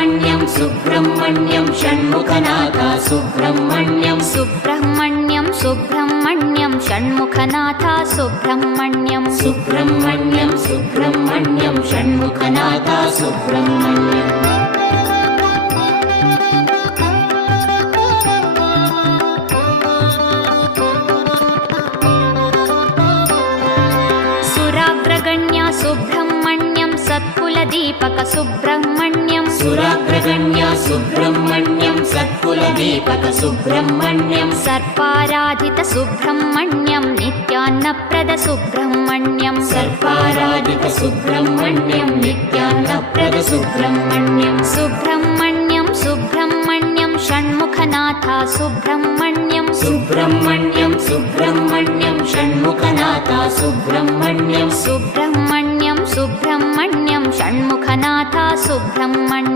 Subrahmanyam Subrahmanyam षण्मुखनाथा Subrahmanyam Subrahmanyam Subrahmanyam षण्मुखनाथा Subrahmanyam Subrahmanyam Subrahmanyam षण्मुखनाथा Subrahmanyam सुराग्रगण्या Subrahmanyam सत्कुलदीपक Subrahmanyam सुराग्रगण्या Subrahmanyam सत्कुलदीपक Subrahmanyam सर्पाराधित Subrahmanyam नित्यान्नप्रद Subrahmanyam सर्पाराधित Subrahmanyam नित्यान्नप्रद Subrahmanyam Subrahmanyam Subrahmanyam षण्मुखनाथा Subrahmanyam Subrahmanyam Subrahmanyam षण्मुखनाथा Subrahmanyam Subrahmanyam Subrahmanyam षण्मुखनाथा Subrahmanyam